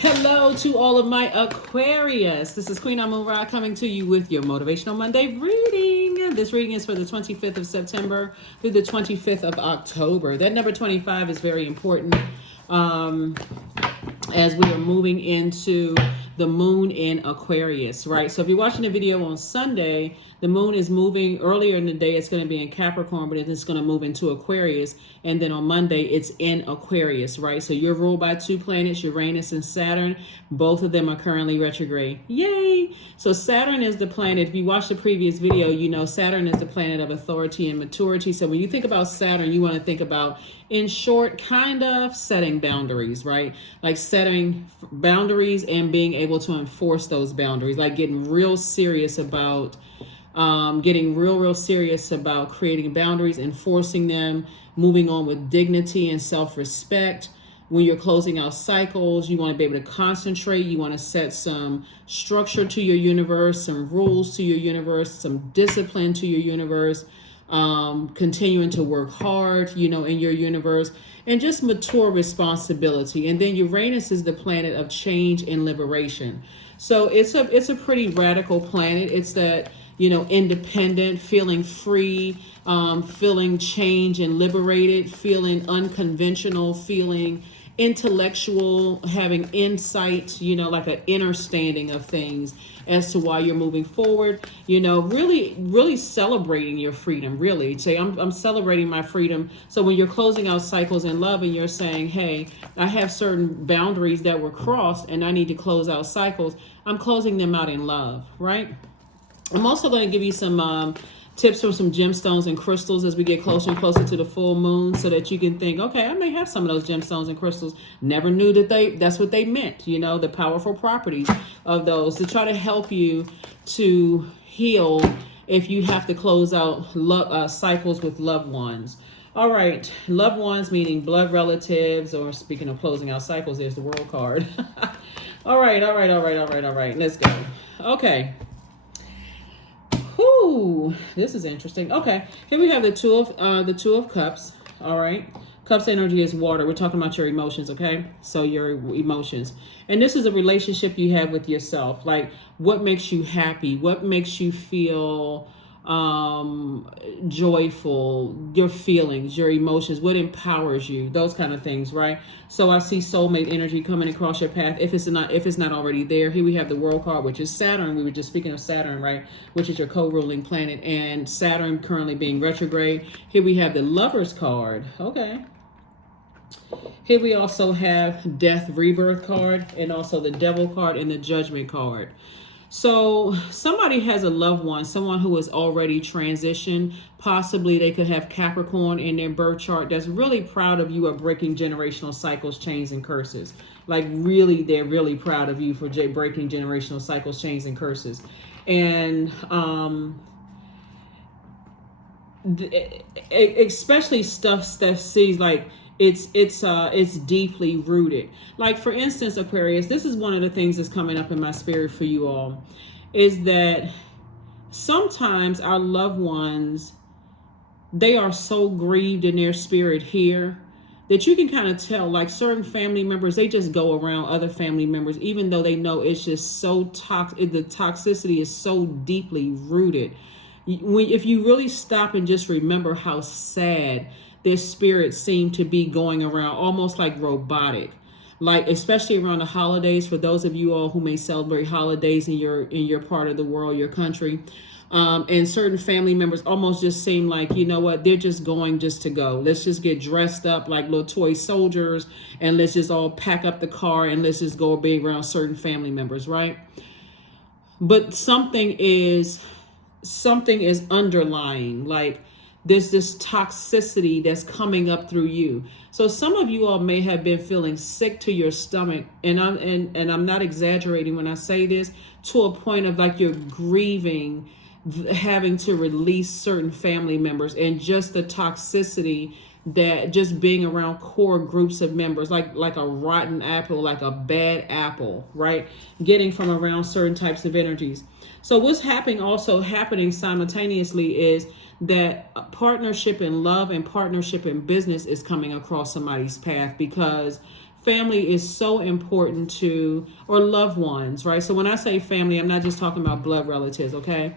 Hello to all of my Aquarius. This is Queen Amun Ra coming to you with your Motivational Monday reading. This reading is for the 25th of September through the 25th of October. That number 25 is very important as we are moving into the moon in Aquarius, right? So if you're watching the video on Sunday, the moon is moving earlier in the day. It's going to be in Capricorn, but it's going to move into Aquarius. And then on Monday, it's in Aquarius, right? So you're ruled by two planets, Uranus and Saturn. Both of them are currently retrograde. Yay! So Saturn is the planet. If you watched the previous video, you know Saturn is the planet of authority and maturity. So when you think about Saturn, you want to think about, in short, kind of setting boundaries, right? Like setting boundaries and being able to enforce those boundaries, like getting real serious about real serious about creating boundaries, enforcing them, moving on with dignity and self-respect. When you're closing out cycles, you want to be able to concentrate. You want to set some structure to your universe, some rules to your universe, some discipline to your universe, continuing to work hard, in your universe, and just mature responsibility. And then Uranus is the planet of change and liberation. So it's a pretty radical planet. It's that, independent, feeling free, feeling change and liberated, feeling unconventional, feeling intellectual, having insight, like an understanding of things as to why you're moving forward, really celebrating your freedom, really. Say, I'm celebrating my freedom. So when you're closing out cycles in love and you're saying, hey, I have certain boundaries that were crossed and I need to close out cycles, I'm closing them out in love, right? I'm also going to give you some tips from some gemstones and crystals as we get closer and closer to the full moon, so that you can think, okay, I may have some of those gemstones and crystals. Never knew that's what they meant, the powerful properties of those, to try to help you to heal if you have to close out cycles with loved ones. All right, loved ones meaning blood relatives, or speaking of closing out cycles, there's the world card. All right. Let's go. Okay. Ooh, this is interesting. Okay, here we have the two of cups. All right, cups energy is water. We're talking about your emotions. Okay, so your emotions, and this is a relationship you have with yourself. Like, what makes you happy? What makes you feel joyful? Your feelings, your emotions, what empowers you? Those kind of things, right? So I see soulmate energy coming across your path if it's not already there. Here we have the world card, which is Saturn. We were just speaking of Saturn, right? Which is your co-ruling planet, and Saturn currently being retrograde. Here we have the Lovers card. Okay. Here we also have Death Rebirth card, and also the Devil card and the Judgment card. So somebody has a loved one, someone who has already transitioned. Possibly they could have Capricorn in their birth chart that's really proud of you of breaking generational cycles, chains, and curses. Like, really, they're really proud of you for breaking generational cycles, chains, and curses. And especially stuff that sees like it's deeply rooted. Like, for instance, Aquarius, this is one of the things that's coming up in my spirit for you all, is that sometimes our loved ones, they are so grieved in their spirit here that you can kind of tell, like, certain family members, they just go around other family members, even though they know it's just so toxic. The toxicity is so deeply rooted. If you really stop and just remember how sad their spirits seem to be going around, almost like robotic, like especially around the holidays. For those of you all who may celebrate holidays in your part of the world, your country, and certain family members almost just seem like, they're just going just to go. Let's just get dressed up like little toy soldiers, and let's just all pack up the car and let's just go be around certain family members, right? But something is underlying, like there's this toxicity that's coming up through you. So some of you all may have been feeling sick to your stomach, and I'm not exaggerating when I say this, to a point of like you're grieving having to release certain family members, and just the toxicity that just being around core groups of members, like a rotten apple, like a bad apple, right? Getting from around certain types of energies. So what's happening simultaneously is that partnership in love and partnership in business is coming across somebody's path, because family is so important to, or loved ones, right? So when I say family, I'm not just talking about blood relatives, okay?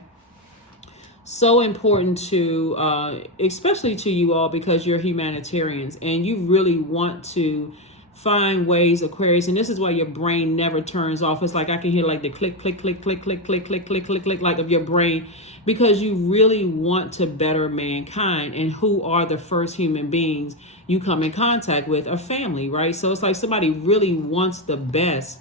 So important to, especially to you all, because you're humanitarians and you really want to find ways, Aquarius, and this is why your brain never turns off. It's like I can hear like the click, click, click, click, click, click, click, click, click, click, like of your brain, because you really want to better mankind. And who are the first human beings you come in contact with? Are family, right? So it's like somebody really wants the best,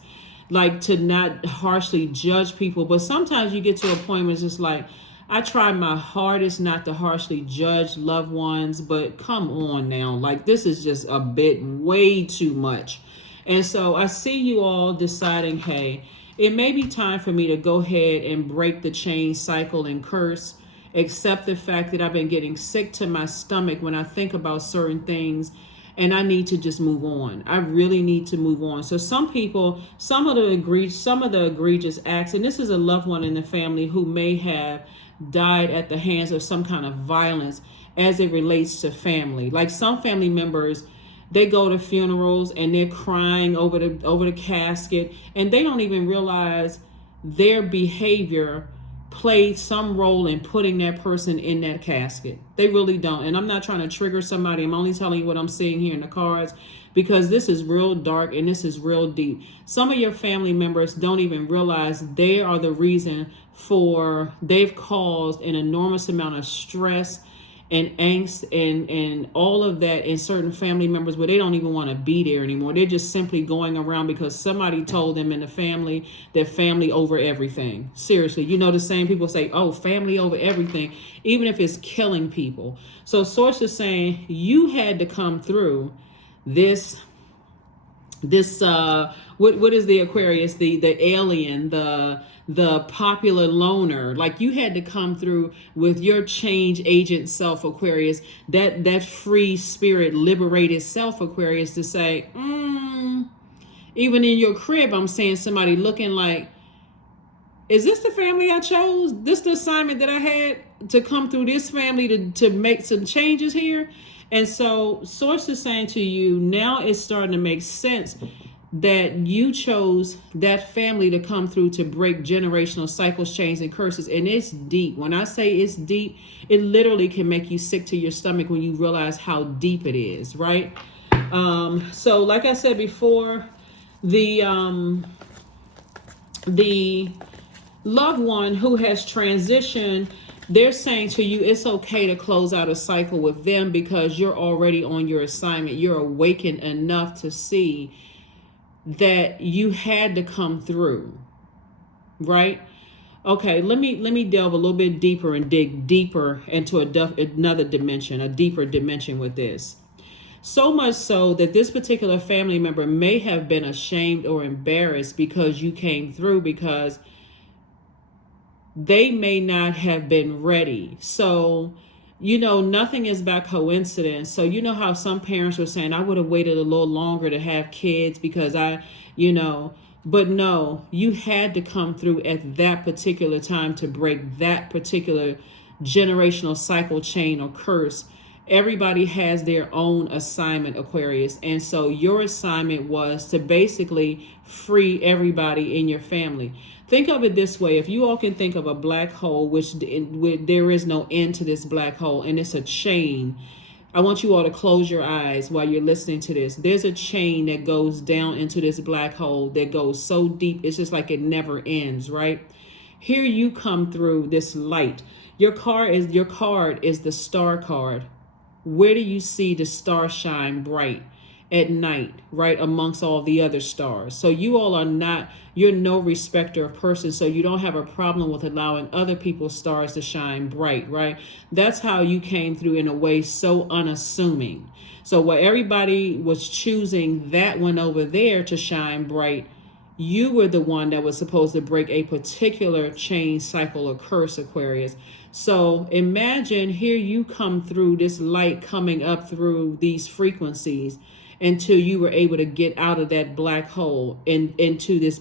like to not harshly judge people. But sometimes you get to a point where it's just like, I try my hardest not to harshly judge loved ones, but come on now, like this is just a bit way too much. And so I see you all deciding, hey, it may be time for me to go ahead and break the chain cycle and curse, accept the fact that I've been getting sick to my stomach when I think about certain things, and I need to just move on. I really need to move on. So some people, some of the egregious acts, and this is a loved one in the family who may have died at the hands of some kind of violence as it relates to family. Like some family members, they go to funerals and they're crying over the casket, and they don't even realize their behavior played some role in putting that person in that casket. They really don't. And I'm not trying to trigger somebody. I'm only telling you what I'm seeing here in the cards, because this is real dark and this is real deep. Some of your family members don't even realize they are the reason for, they've caused an enormous amount of stress and angst and all of that in certain family members, where they don't even want to be there anymore. They're just simply going around because somebody told them in the family that family over everything. Seriously, you know, the same people say, oh, family over everything, even if it's killing people. So Source is saying you had to come through this what is the Aquarius, the alien, the popular loner. Like you had to come through with your change agent self, Aquarius, that free spirit liberated self, Aquarius, to say, even in your crib, I'm saying somebody looking like, is this the family I chose? This the assignment that I had to come through this family to make some changes here? And so Source is saying to you, now it's starting to make sense that you chose that family to come through to break generational cycles, chains, and curses. And it's deep. When I say it's deep, it literally can make you sick to your stomach when you realize how deep it is, right? So like I said before, the loved one who has transitioned, they're saying to you, it's okay to close out a cycle with them because you're already on your assignment. You're awakened enough to see that you had to come through, right? Okay, let me delve a little bit deeper and dig deeper into another dimension, a deeper dimension with this. So much so that this particular family member may have been ashamed or embarrassed because you came through, because they may not have been ready. So, you know, nothing is by coincidence. So, you know how some parents were saying, I would have waited a little longer to have kids because but no, you had to come through at that particular time to break that particular generational cycle, chain, or curse. Everybody has their own assignment, Aquarius. And so your assignment was to basically free everybody in your family. Think of it this way. If you all can think of a black hole, which there is no end to this black hole, and it's a chain. I want you all to close your eyes while you're listening to this. There's a chain that goes down into this black hole that goes so deep, it's just like it never ends, right? Here you come through this light. Your card is the star card. Where do you see the star shine bright? At night, right, amongst all the other stars. So you all you're no respecter of persons, so you don't have a problem with allowing other people's stars to shine bright, right? That's how you came through in a way so unassuming. So while everybody was choosing that one over there to shine bright, you were the one that was supposed to break a particular chain, cycle, or curse, Aquarius. So imagine here you come through this light coming up through these frequencies until you were able to get out of that black hole and into this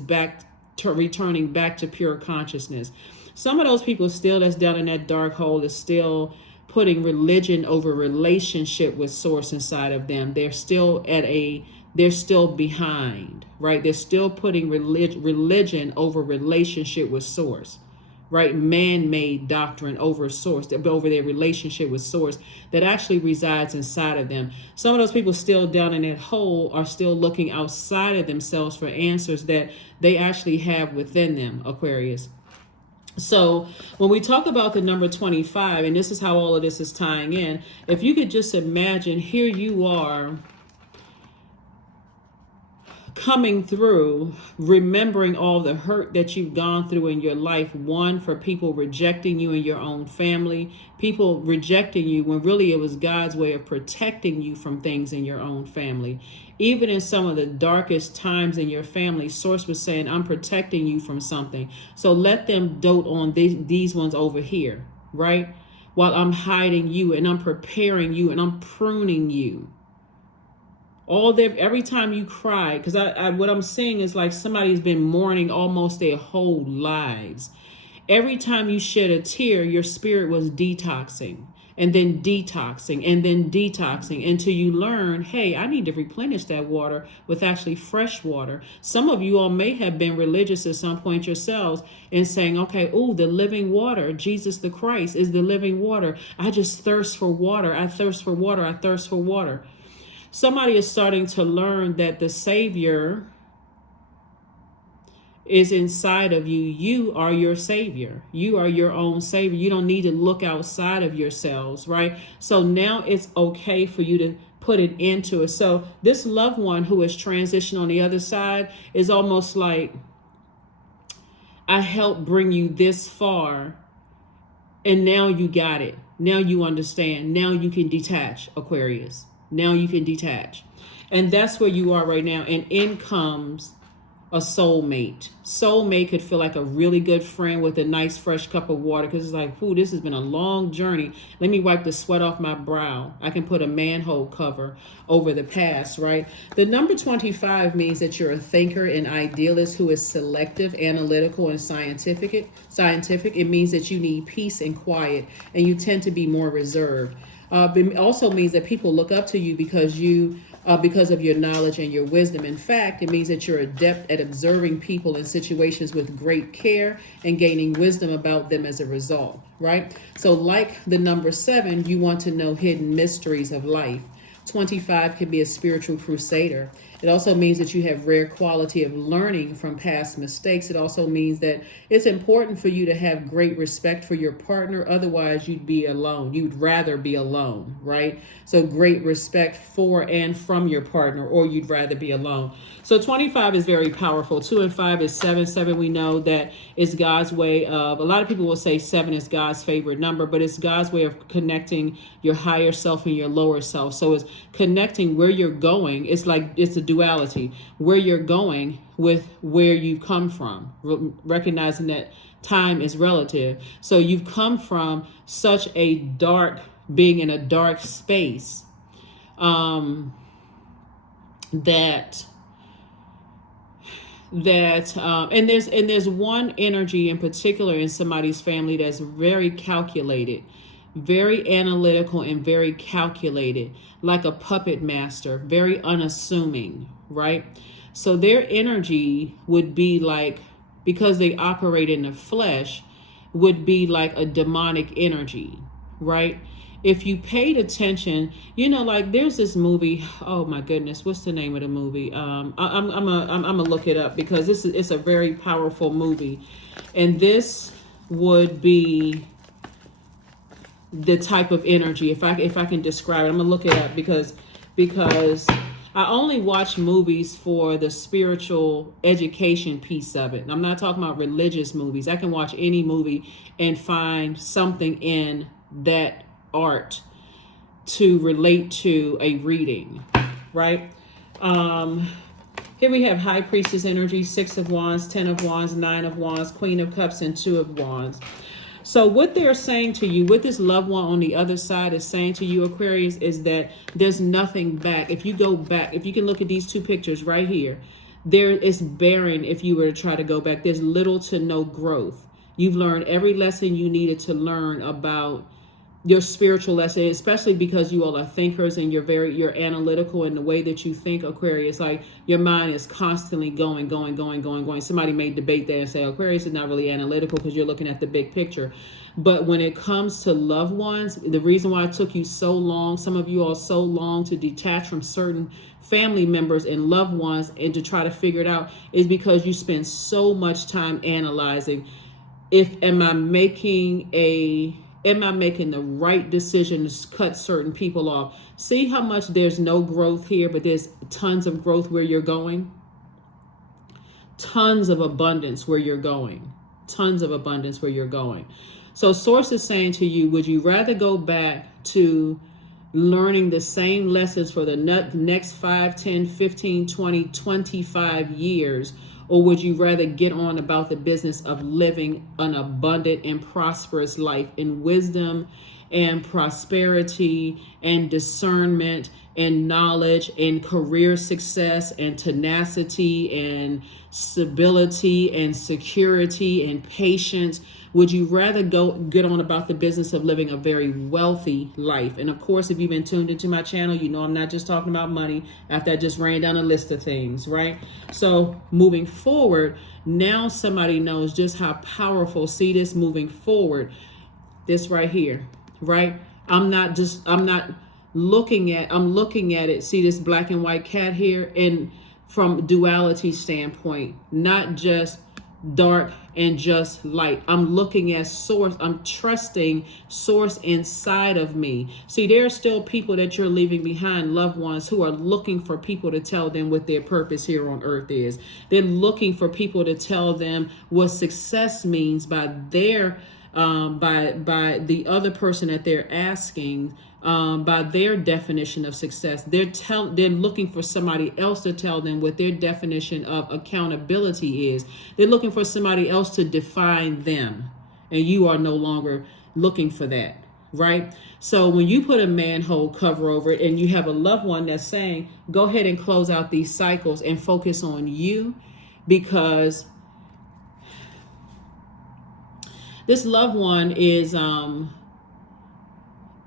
returning back to pure consciousness. Some of those people still that's down in that dark hole is still putting religion over relationship with source inside of them. They're still at a they're still behind, right? They're still putting religion over relationship with source, right? Man-made doctrine over source, over their relationship with source that actually resides inside of them. Some of those people still down in that hole are still looking outside of themselves for answers that they actually have within them, Aquarius. So when we talk about the number 25, and this is how all of this is tying in, if you could just imagine, here you are coming through, remembering all the hurt that you've gone through in your life. One, for people rejecting you in your own family, people rejecting you when really it was God's way of protecting you from things in your own family. Even in some of the darkest times in your family, Source was saying, I'm protecting you from something. So let them dote on these ones over here, right? While I'm hiding you and I'm preparing you and I'm pruning you. Every time you cry, because what I'm saying is like somebody's been mourning almost their whole lives. Every time you shed a tear, your spirit was detoxing and then detoxing and then detoxing until you learn, hey, I need to replenish that water with actually fresh water. Some of you all may have been religious at some point yourselves and saying, okay, oh, the living water, Jesus the Christ is the living water. I just thirst for water. I thirst for water. I thirst for water. Somebody is starting to learn that the Savior is inside of you. You are your Savior. You are your own Savior. You don't need to look outside of yourselves, right? So now it's okay for you to put it into it. So this loved one who has transitioned on the other side is almost like, I helped bring you this far, and now you got it. Now you understand. Now you can detach, Aquarius. Now you can detach. And that's where you are right now. And in comes a soulmate. Soulmate could feel like a really good friend with a nice fresh cup of water, because it's like, ooh, this has been a long journey. Let me wipe the sweat off my brow. I can put a manhole cover over the past, right? The number 25 means that you're a thinker and idealist who is selective, analytical, and scientific. It means that you need peace and quiet, and you tend to be more reserved. It also means that people look up to you because of your knowledge and your wisdom. In fact, it means that you're adept at observing people in situations with great care and gaining wisdom about them as a result, right? So like the number 7, you want to know hidden mysteries of life. 25 can be a spiritual crusader. It also means that you have rare quality of learning from past mistakes. It also means that it's important for you to have great respect for your partner. Otherwise, you'd be alone. You'd rather be alone, right? So great respect for and from your partner, or you'd rather be alone. So 25 is very powerful. 2 and 5 is 7. 7, we know that is God's way of, a lot of people will say 7 is God's favorite number, but it's God's way of connecting your higher self and your lower self. So it's connecting where you're going. It's like, it's a duality, where you're going with where you've come from, recognizing that time is relative. So you've come from such a dark, being in a dark space, and there's one energy in particular in somebody's family that's very calculated, very analytical, and very calculated, like a puppet master, very unassuming, right? So their energy would be like, because they operate in the flesh, would be like a demonic energy, right? If you paid attention, you know, like there's this movie. Oh my goodness, what's the name of the movie? I'm gonna look it up, because it's a very powerful movie, and this would be the type of energy. If I can describe it, I'm gonna look it up because I only watch movies for the spiritual education piece of it. I'm not talking about religious movies. I can watch any movie and find something in that art to relate to a reading, right? Here we have High Priestess energy, 6 of Wands, 10 of Wands, 9 of Wands, Queen of Cups, and 2 of Wands. So what they're saying to you, what this loved one on the other side is saying to you, Aquarius, is that there's nothing back. If you go back, if you can look at these two pictures right here, there is barren. If you were to try to go back, there's little to no growth. You've learned every lesson you needed to learn about your spiritual lesson, especially because you all are thinkers and you're analytical in the way that you think, Aquarius. Like your mind is constantly going. Somebody may debate that and say Aquarius is not really analytical because you're looking at the big picture. But when it comes to loved ones, the reason why it took you so long, some of you all so long to detach from certain family members and loved ones and to try to figure it out is because you spend so much time analyzing. Am I making the right decision to cut certain people off? See how much there's no growth here, but there's tons of growth where you're going. Tons of abundance where you're going. Tons of abundance where you're going. So Source is saying to you, would you rather go back to learning the same lessons for the next 5, 10, 15, 20, 25 years? Or would you rather get on about the business of living an abundant and prosperous life in wisdom and prosperity and discernment and knowledge and career success and tenacity and stability and security and patience? Would you rather go get on about the business of living a very wealthy life? And of course, if you've been tuned into my channel, you know I'm not just talking about money after I just ran down a list of things, right? So moving forward, now somebody knows just how powerful, see this moving forward, this right here, right? I'm looking at it, see this black and white cat here, and from duality standpoint, not just dark and just light. I'm looking at source. I'm trusting source inside of me. See, there are still people that you're leaving behind, loved ones, who are looking for people to tell them what their purpose here on earth is. They're looking for people to tell them what success means by their by the other person that they're asking, by their definition of success. They're looking for somebody else to tell them what their definition of accountability is. They're looking for somebody else to define them, and you are no longer looking for that, right? So when you put a manhole cover over it and you have a loved one that's saying, go ahead and close out these cycles and focus on you, because this loved one is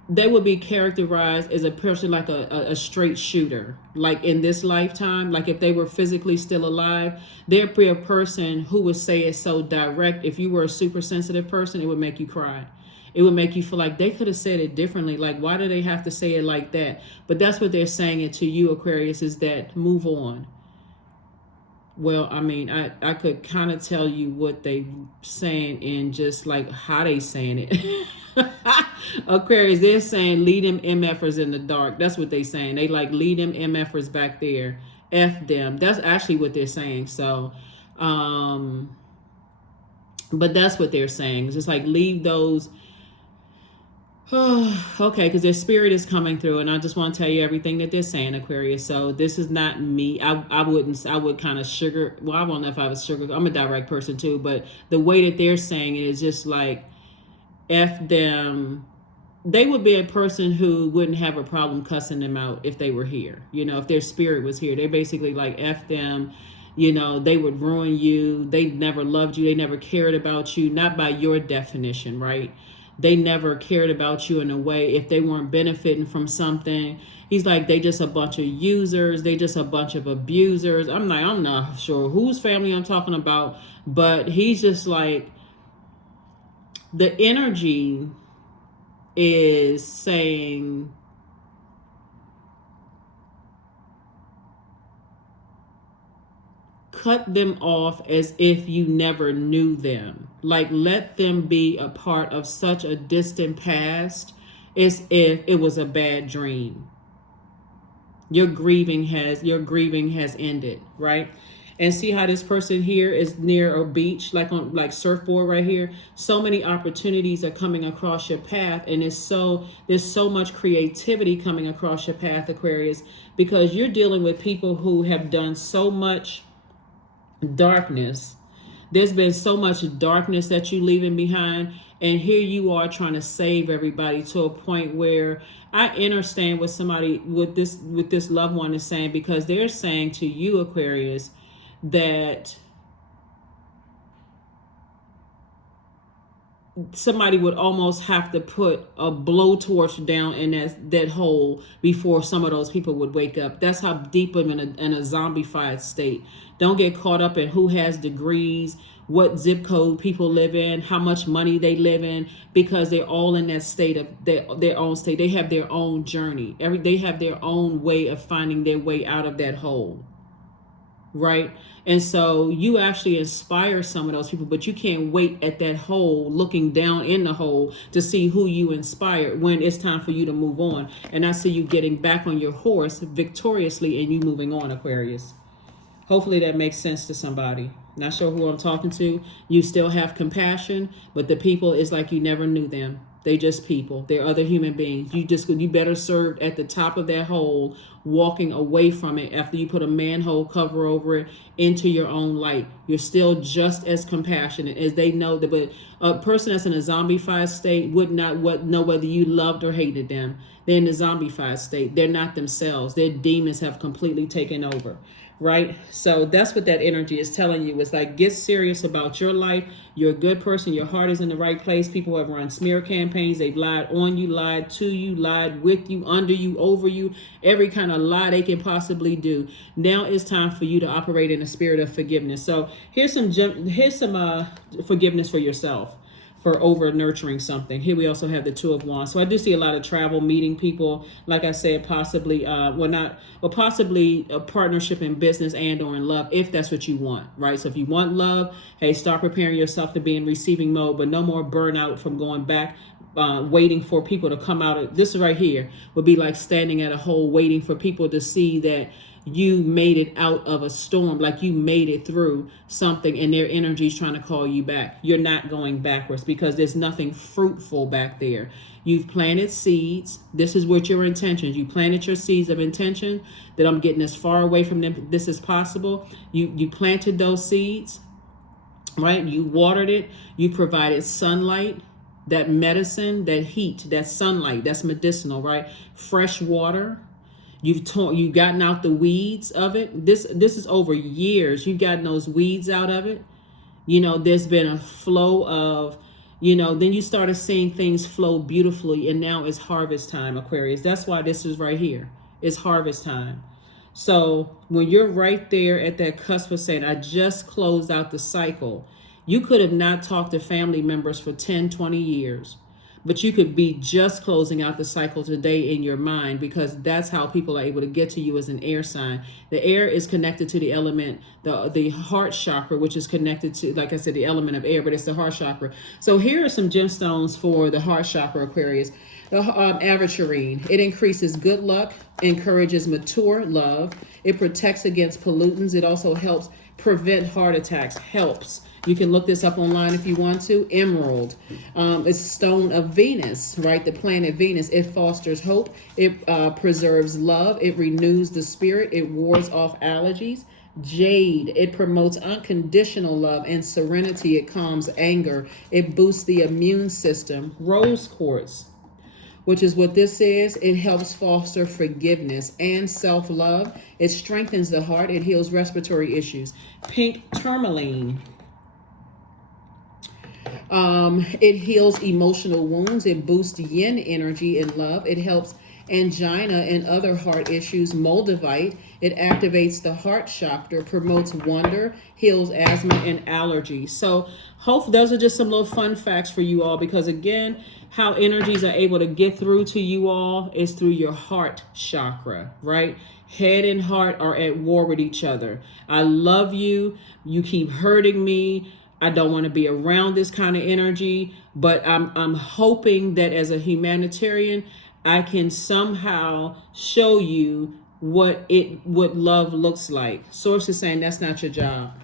they would be characterized as a person like a straight shooter. Like in this lifetime, like if they were physically still alive, they'd be a person who would say it so direct. If you were a super sensitive person, it would make you cry. It would make you feel like they could have said it differently. Like, why do they have to say it like that? But that's what they're saying it to you, Aquarius, is that move on. Well, I mean, I could kind of tell you what they saying in just like how they saying it. Aquarius, they're saying lead them MFers in the dark. That's what they saying. They like lead them MFers back there. F them. That's actually what they're saying. So, but that's what they're saying. It's just like leave those. Okay, because their spirit is coming through, and I just want to tell you everything that they're saying, Aquarius. So this is not me. I would kind of sugar. Well, I don't know if I was sugar. I'm a direct person too, but the way that they're saying it is just like F them. They would be a person who wouldn't have a problem cussing them out if they were here. You know, if their spirit was here, they're basically like F them. You know, they would ruin you. They never loved you. They never cared about you, not by your definition, right? They never cared about you in a way if they weren't benefiting from something. He's like, they just a bunch of users. They just a bunch of abusers. I'm not sure whose family I'm talking about, but he's just like, the energy is saying, cut them off as if you never knew them. Like, let them be a part of such a distant past as if it was a bad dream. Your grieving has ended, right? And see how this person here is near a beach, like on surfboard right here. So many opportunities are coming across your path, and there's so much creativity coming across your path, Aquarius, because you're dealing with people who have done so much darkness. There's been so much darkness that you're leaving behind, and here you are trying to save everybody to a point where I understand what somebody with this loved one is saying, because they're saying to you, Aquarius, that somebody would almost have to put a blowtorch down in that hole before some of those people would wake up. That's how deep I'm in a zombified state. Don't get caught up in who has degrees, what zip code people live in, how much money they live in, because they're all in that state of their own state. They have their own journey. They have their own way of finding their way out of that hole. Right? And so you actually inspire some of those people, but you can't wait at that hole, looking down in the hole to see who you inspired when it's time for you to move on. And I see you getting back on your horse victoriously and you moving on, Aquarius. Hopefully that makes sense to somebody. Not sure who I'm talking to. You still have compassion, but the people is like you never knew them. They just people. They're other human beings. You better serve at the top of that hole, walking away from it after you put a manhole cover over it into your own light. You're still just as compassionate as they know that. But a person that's in a zombified state would not know whether you loved or hated them. They're in a zombified state. They're not themselves. Their demons have completely taken over. Right? So that's what that energy is telling you. It's like, get serious about your life. You're a good person. Your heart is in the right place. People have run smear campaigns. They've lied on you, lied to you, lied with you, under you, over you, every kind of lie they can possibly do. Now it's time for you to operate in a spirit of forgiveness. So here's some forgiveness for yourself for over nurturing something. Here we also have the Two of Wands. So I do see a lot of travel, meeting people, like I said, possibly possibly a partnership in business and or in love, if that's what you want, right? So if you want love, hey, start preparing yourself to be in receiving mode, but no more burnout from going back, waiting for people to come out. This right here would be like standing at a hole waiting for people to see that you made it out of a storm, like you made it through something, and their energy is trying to call you back. You're not going backwards because there's nothing fruitful back there. You've planted seeds. This is what your intentions. You planted your seeds of intention that I'm getting as far away from them this as possible. You planted those seeds, right? You watered it. You provided sunlight, that medicine, that heat, that sunlight, that's medicinal, right? Fresh water. You've gotten out the weeds of it. This is over years. You've gotten those weeds out of it. There's been a flow of, then you started seeing things flow beautifully, and now it's harvest time, Aquarius. That's why this is right here. It's harvest time. So when you're right there at that cusp of saying, I just closed out the cycle, you could have not talked to family members for 10, 20 years. But you could be just closing out the cycle today in your mind, because that's how people are able to get to you as an air sign. The air is connected to the element, the heart chakra, which is connected to, like I said, the element of air, but it's the heart chakra. So here are some gemstones for the heart chakra, Aquarius. The aventurine. It increases good luck, encourages mature love. It protects against pollutants. It also helps prevent heart attacks. Helps. You can look this up online if you want to. Emerald. It's stone of Venus, right? The planet Venus. It fosters hope. It preserves love. It renews the spirit. It wards off allergies. Jade. It promotes unconditional love and serenity. It calms anger. It boosts the immune system. Rose quartz, which is what this is. It helps foster forgiveness and self-love. It strengthens the heart. It heals respiratory issues. Pink tourmaline. It heals emotional wounds. It boosts yin energy and love. It helps angina and other heart issues. Moldavite. It activates the heart chakra, promotes wonder, heals asthma and allergies. So hopefully those are just some little fun facts for you all, because again, how energies are able to get through to you all is through your heart chakra, right? Head and heart are at war with each other. I love you. You keep hurting me. I don't want to be around this kind of energy, but I'm hoping that as a humanitarian, I can somehow show you what love looks like. Source is saying that's not your job.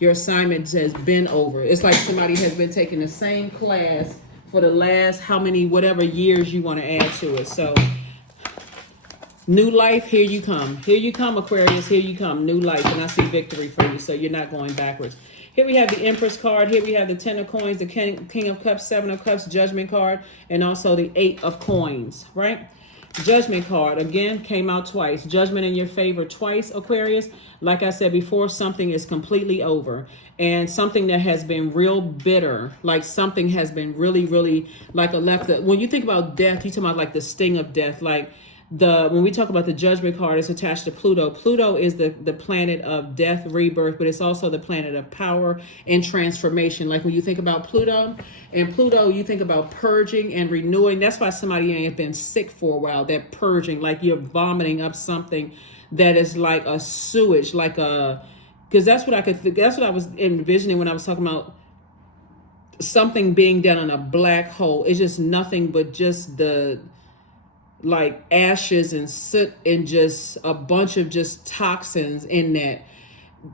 Your assignment has been over. It's like somebody has been taking the same class for the last how many, whatever years you want to add to it. So new life, here you come. Here you come, Aquarius, here you come. New life, and I see victory for you, so you're not going backwards. Here we have the Empress card. Here we have the 10 of coins, the King of Cups, 7 of Cups, Judgment card, and also the 8 of coins, right? Judgment card, again, came out twice. Judgment in your favor twice, Aquarius. Like I said before, something is completely over. And something that has been real bitter, like something has been really, really like a left. When you think about death, you talk about like the sting of death. Like when we talk about the Judgment card, it's attached to Pluto. Pluto is the planet of death, rebirth, but it's also the planet of power and transformation. Like when you think about Pluto, you think about purging and renewing. That's why somebody may have been sick for a while. That purging, like you're vomiting up something that is like a sewage, like a, because that's what I could think. That's what I was envisioning when I was talking about something being done on a black hole. It's just nothing but just the like ashes and soot and just a bunch of just toxins in that.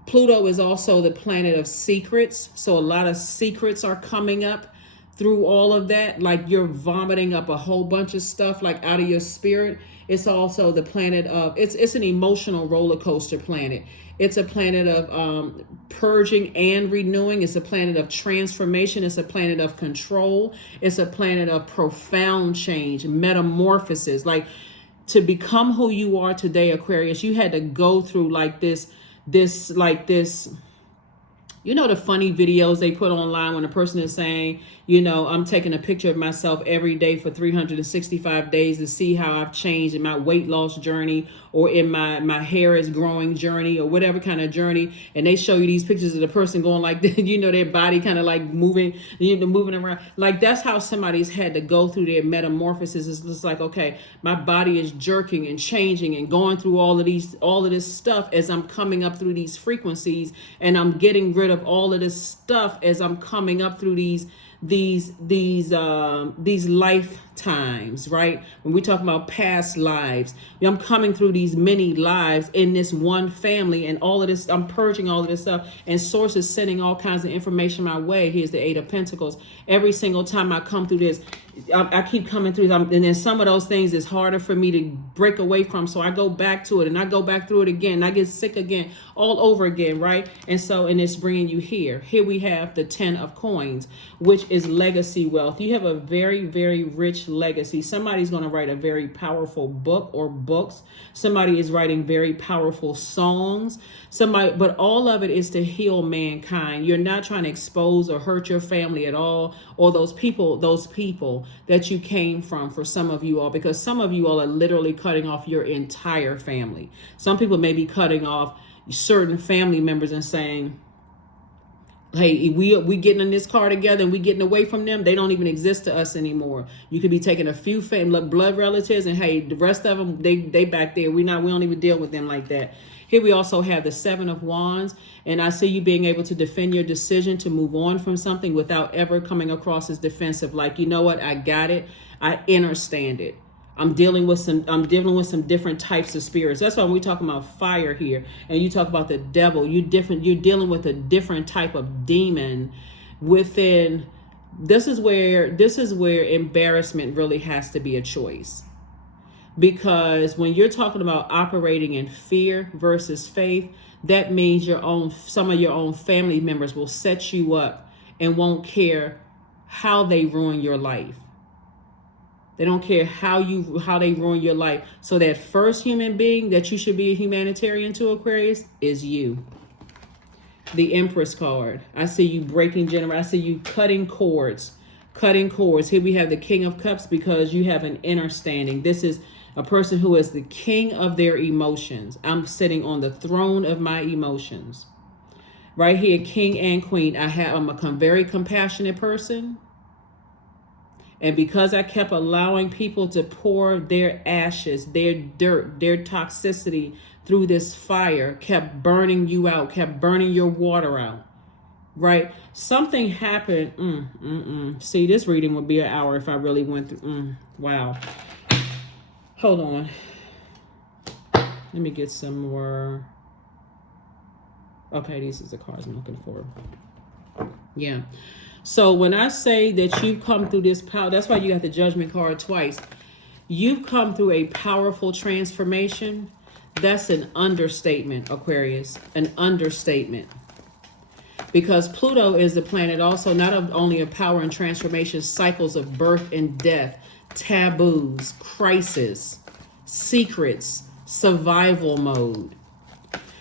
Pluto is also the planet of secrets. So a lot of secrets are coming up through all of that. Like you're vomiting up a whole bunch of stuff like out of your spirit. It's also the planet of, it's an emotional roller coaster planet. It's a planet of purging and renewing. It's a planet of transformation. It's a planet of control. It's a planet of profound change, metamorphosis. Like to become who you are today, Aquarius, you had to go through like this, you know, the funny videos they put online when a person is saying, you know, I'm taking a picture of myself every day for 365 days to see how I've changed in my weight loss journey or in my hair is growing journey or whatever kind of journey. And they show you these pictures of the person going like, you know, their body kind of like moving, you know, moving around. Like that's how somebody's had to go through their metamorphosis. It's just like, okay, my body is jerking and changing and going through all of this stuff as I'm coming up through these frequencies, and I'm getting rid of all of this stuff as I'm coming up through these lifetimes, right? When we talk about past lives, I'm coming through these many lives in this one family, and all of this, I'm purging all of this stuff, and source is sending all kinds of information my way. Here's the Eight of Pentacles. Every single time I come through this, I keep coming through them, and then some of those things is harder for me to break away from, so I go back to it, and I go back through it again, and I get sick again, all over again, right? And it's bringing you here. Here we have the 10 of Coins, which is legacy wealth. You have a very, very rich legacy. Somebody's going to write a very powerful book or books. Somebody is writing very powerful songs. But all of it is to heal mankind. You're not trying to expose or hurt your family at all, or those people that you came from, for some of you all, because some of you all are literally cutting off your entire family. Some people may be cutting off certain family members and saying, hey, we getting in this car together and we getting away from them. They don't even exist to us anymore. You could be taking a few blood relatives, and hey, the rest of them, they back there. We don't even deal with them like that. Here we also have the 7 of Wands, and I see you being able to defend your decision to move on from something without ever coming across as defensive. Like, you know what, I got it. I understand it. I'm dealing with some different types of spirits. That's why we talking about fire here, and you talk about the devil. You're dealing with a different type of demon within. This is where embarrassment really has to be a choice. Because when you're talking about operating in fear versus faith, that means some of your own family members will set you up and won't care how they ruin your life. They don't care how they ruin your life. So that first human being that you should be a humanitarian to, Aquarius, is you. The Empress card. I see you breaking I see you cutting cords. Here we have the King of Cups, because you have an understanding. This is a person who is the king of their emotions. I'm sitting on the throne of my emotions. Right here, King and Queen. I'm a very compassionate person. And because I kept allowing people to pour their ashes, their dirt, their toxicity through this fire, kept burning you out, kept burning your water out. Right? Something happened. See, this reading would be an hour if I really went through. Wow. Hold on. Let me get some more. Okay, these is the cards I'm looking for. Yeah. So when I say that you've come through this power, that's why you got the Judgment card twice. You've come through a powerful transformation. That's an understatement, Aquarius. An understatement. Because Pluto is the planet also not only of power and transformation, cycles of birth and death, taboos, crisis, secrets, survival mode.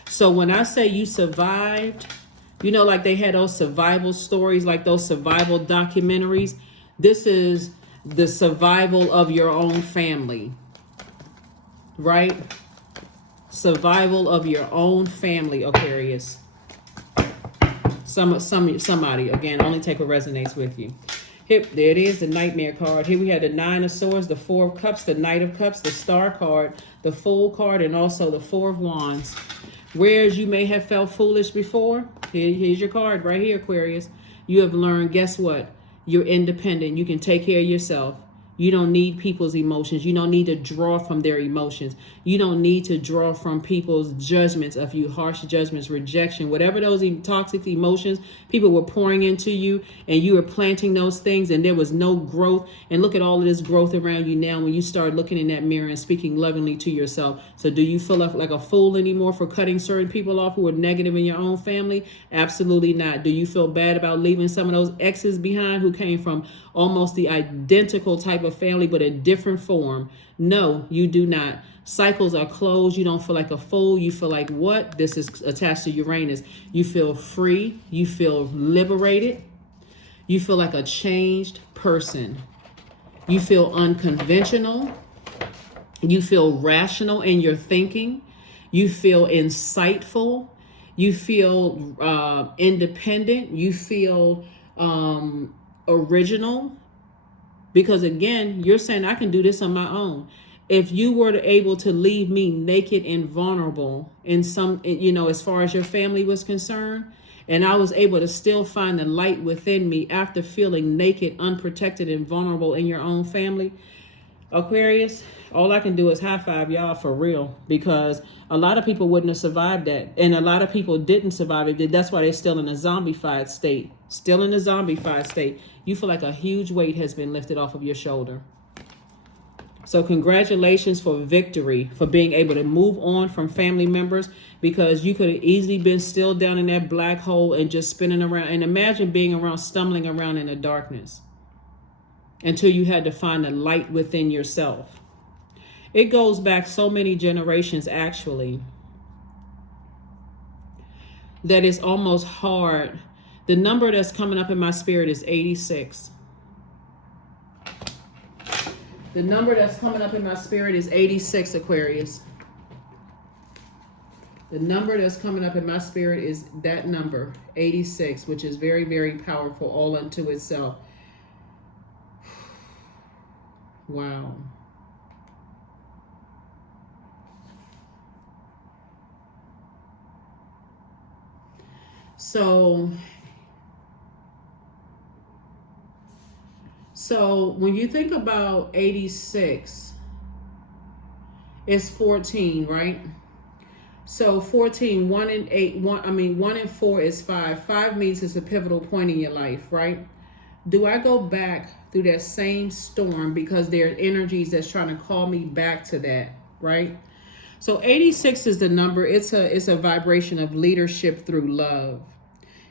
So when I say you survived, you know, like they had those survival stories, like those survival documentaries. This is the survival of your own family, right? Survival of your own family, Aquarius. Somebody, again, only take what resonates with you. Here, there it is, the Nightmare card. Here we have the Nine of Swords, the Four of Cups, the Knight of Cups, the Star card, the Fool card, and also the Four of Wands. Whereas you may have felt foolish before, here's your card right here, Aquarius. You have learned, guess what? You're independent. You can take care of yourself. You don't need people's emotions. You don't need to draw from their emotions. You don't need to draw from people's judgments of you, harsh judgments, rejection, whatever those toxic emotions people were pouring into you, and you were planting those things and there was no growth. And look at all of this growth around you now when you start looking in that mirror and speaking lovingly to yourself. So do you feel like a fool anymore for cutting certain people off who are negative in your own family? Absolutely not. Do you feel bad about leaving some of those exes behind who came from almost the identical type of family but a different form? No, you do not. Cycles are closed. You don't feel like a fool. You feel like what? This is attached to Uranus. You feel free. You feel liberated. You feel like a changed person. You feel unconventional. You feel rational in your thinking. You feel insightful. You feel independent. You feel original. Because again, you're saying I can do this on my own. If you were able to leave me naked and vulnerable in some, you know, as far as your family was concerned, and I was able to still find the light within me after feeling naked, unprotected, and vulnerable in your own family, Aquarius, all I can do is high five y'all for real, because a lot of people wouldn't have survived that. And a lot of people didn't survive it. That's why they're still in a zombified state. Still in a zombified state. You feel like a huge weight has been lifted off of your shoulder. So congratulations for victory, for being able to move on from family members, because you could have easily been still down in that black hole and just spinning around. And imagine being around, stumbling around in the darkness until you had to find the light within yourself. It goes back so many generations, actually, that it's almost hard. The number that's coming up in my spirit is 86. The number that's coming up in my spirit is 86, Aquarius. The number that's coming up in my spirit is that number, 86, which is very, very powerful all unto itself. Wow. So when you think about 86, it's 14, right? So 14, 1 and 4 is 5. 5 means it's a pivotal point in your life, right? Do I go back through that same storm because there are energies that's trying to call me back to that, right? So 86 is the number. It's a vibration of leadership through love.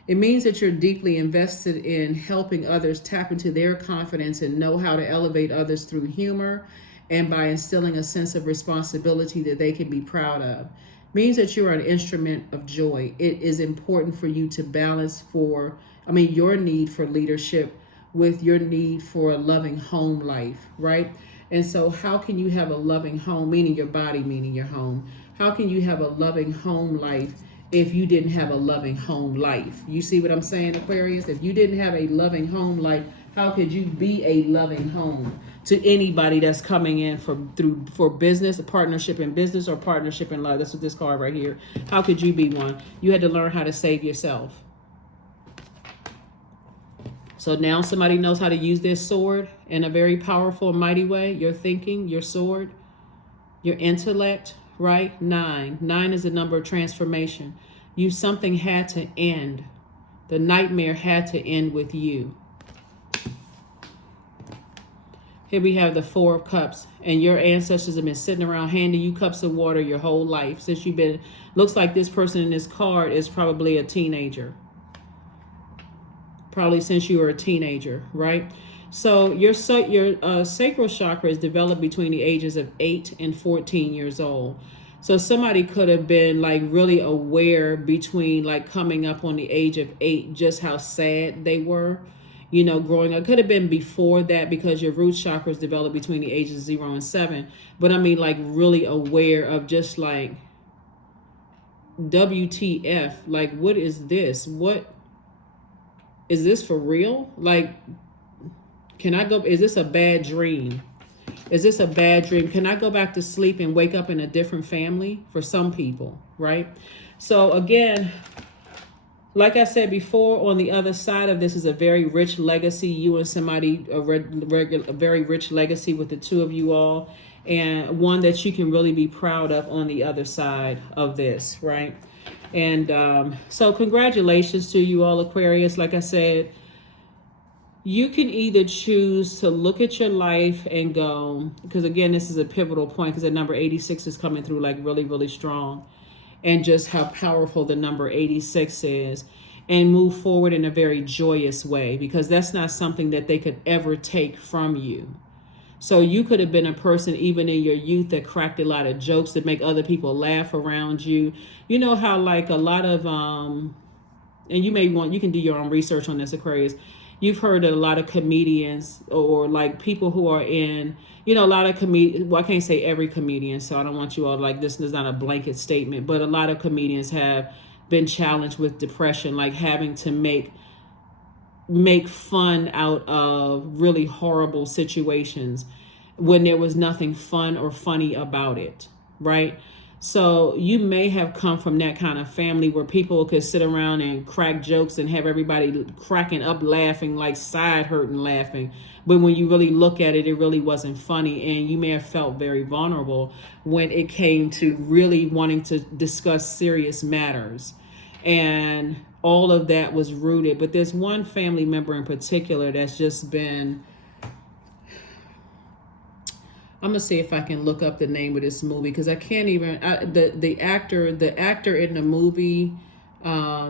It means that you're deeply invested in helping others tap into their confidence and know how to elevate others through humor and by instilling a sense of responsibility that they can be proud of. It means that you're an instrument of joy. It is important for you to balance your need for leadership with your need for a loving home life, right? And so how can you have a loving home, meaning your body, meaning your home? How can you have a loving home life if you didn't have a loving home life? You see what I'm saying, Aquarius? If you didn't have a loving home life, how could you be a loving home to anybody that's coming in for business, a partnership in business or partnership in love? That's what this card right here. How could you be one? You had to learn how to save yourself. So now somebody knows how to use their sword in a very powerful, mighty way. Your thinking, your sword, your intellect, right? 9. 9 is the number of transformation. Something had to end. The nightmare had to end with you. Here we have the 4 of Cups, and your ancestors have been sitting around handing you cups of water your whole life. Since looks like this person in this card is probably a teenager. Probably since you were a teenager, right? So your sacral chakra is developed between the ages of 8 and 14 years old. So somebody could have been like really aware between like coming up on the age of 8, just how sad they were, you know, growing up. Could have been before that because your root chakra is developed between the ages of 0 and 7. But I mean, like really aware of just like, WTF, like, what is this? What is this for real? Like, can I go? Is this a bad dream? Is this a bad dream? Can I go back to sleep and wake up in a different family? For some people, right? So again, like I said before, on the other side of this is a very rich legacy. You and somebody, a very rich legacy with the two of you all, and one that you can really be proud of on the other side of this, right? And so congratulations to you all, Aquarius. Like I said, you can either choose to look at your life and go, because again, this is a pivotal point because the number 86 is coming through like really, really strong, and just how powerful the number 86 is, and move forward in a very joyous way, because that's not something that they could ever take from you. So you could have been a person even in your youth that cracked a lot of jokes that make other people laugh around you. You know how like a lot of, and you can do your own research on this, Aquarius. You've heard that a lot of comedians or like people who are in, you know, a lot of well, I can't say every comedian, so I don't want you all like, this is not a blanket statement, but a lot of comedians have been challenged with depression, like having to make fun out of really horrible situations when there was nothing fun or funny about it, right? So you may have come from that kind of family where people could sit around and crack jokes and have everybody cracking up laughing, like side hurting laughing. But when you really look at it, it really wasn't funny. And you may have felt very vulnerable when it came to really wanting to discuss serious matters. And all of that was rooted. But there's one family member in particular that's just been, I'm gonna see if I can look up the name of this movie because I can't even. The actor in the movie, I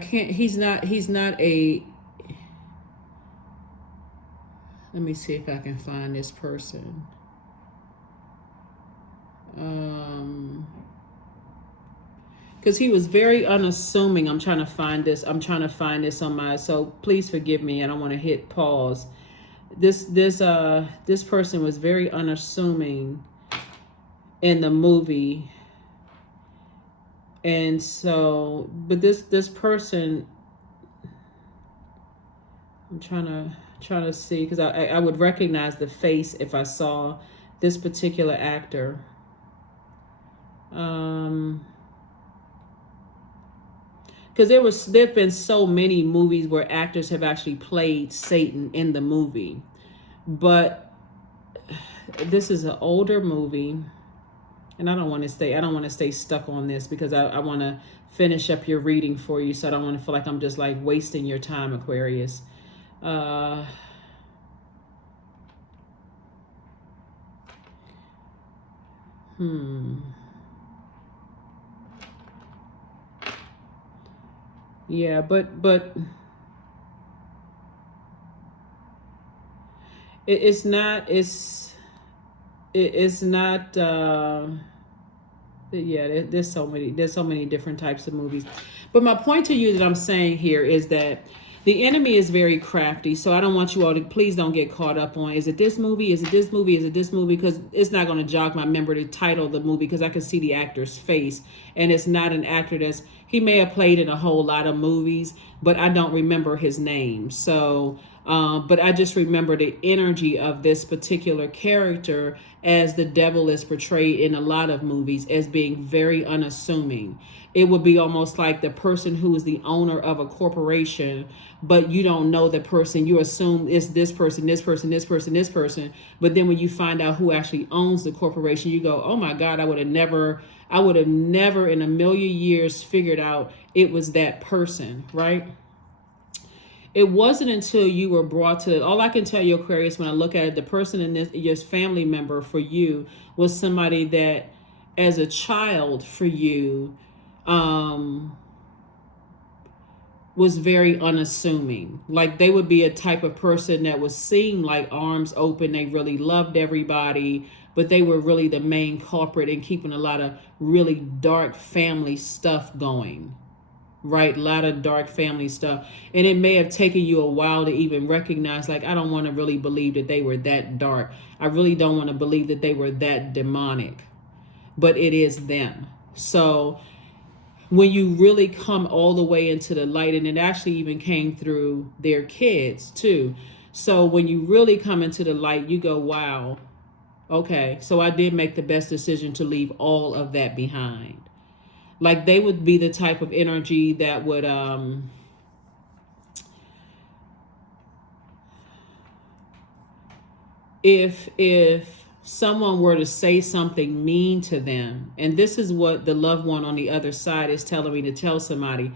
can't. He's not a. Let me see if I can find this person. Because he was very unassuming. I'm trying to find this on my, so please forgive me. I don't want to hit pause. This person was very unassuming in the movie. And so, but this person, I'm trying to see, because I would recognize the face if I saw this particular actor. Because there've been so many movies where actors have actually played Satan in the movie, but this is an older movie, and I don't want to stay stuck on this because I want to finish up your reading for you, so I don't want to feel like I'm just like wasting your time, Aquarius. Yeah, but it's not. Yeah, there's so many different types of movies. But my point to you that I'm saying here is that the enemy is very crafty. So I don't want you all to, please don't get caught up on, is it this movie? Is it this movie? Is it this movie? Because it's not going to jog my memory to title the movie because I can see the actor's face. And it's not an actor he may have played in a whole lot of movies, but I don't remember his name. So, but I just remember the energy of this particular character as the devil is portrayed in a lot of movies as being very unassuming. It would be almost like the person who is the owner of a corporation, but you don't know the person. You assume it's this person, this person, this person, this person. But then when you find out who actually owns the corporation, you go, oh my God, I would have never in a million years figured out it was that person, right? It wasn't until you were brought to it. All I can tell you, Aquarius, when I look at it, the person in this, your family member for you was somebody that as a child for you, was very unassuming. Like they would be a type of person that was seen like arms open. They really loved everybody, but they were really the main culprit in keeping a lot of really dark family stuff going. Right? A lot of dark family stuff. And it may have taken you a while to even recognize, like, I don't want to really believe that they were that dark. I really don't want to believe that they were that demonic. But it is them. So when you really come all the way into the light, and it actually even came through their kids too. So when you really come into the light, you go, wow, okay, so I did make the best decision to leave all of that behind. Like they would be the type of energy that would, if someone were to say something mean to them, and this is what the loved one on the other side is telling me to tell somebody,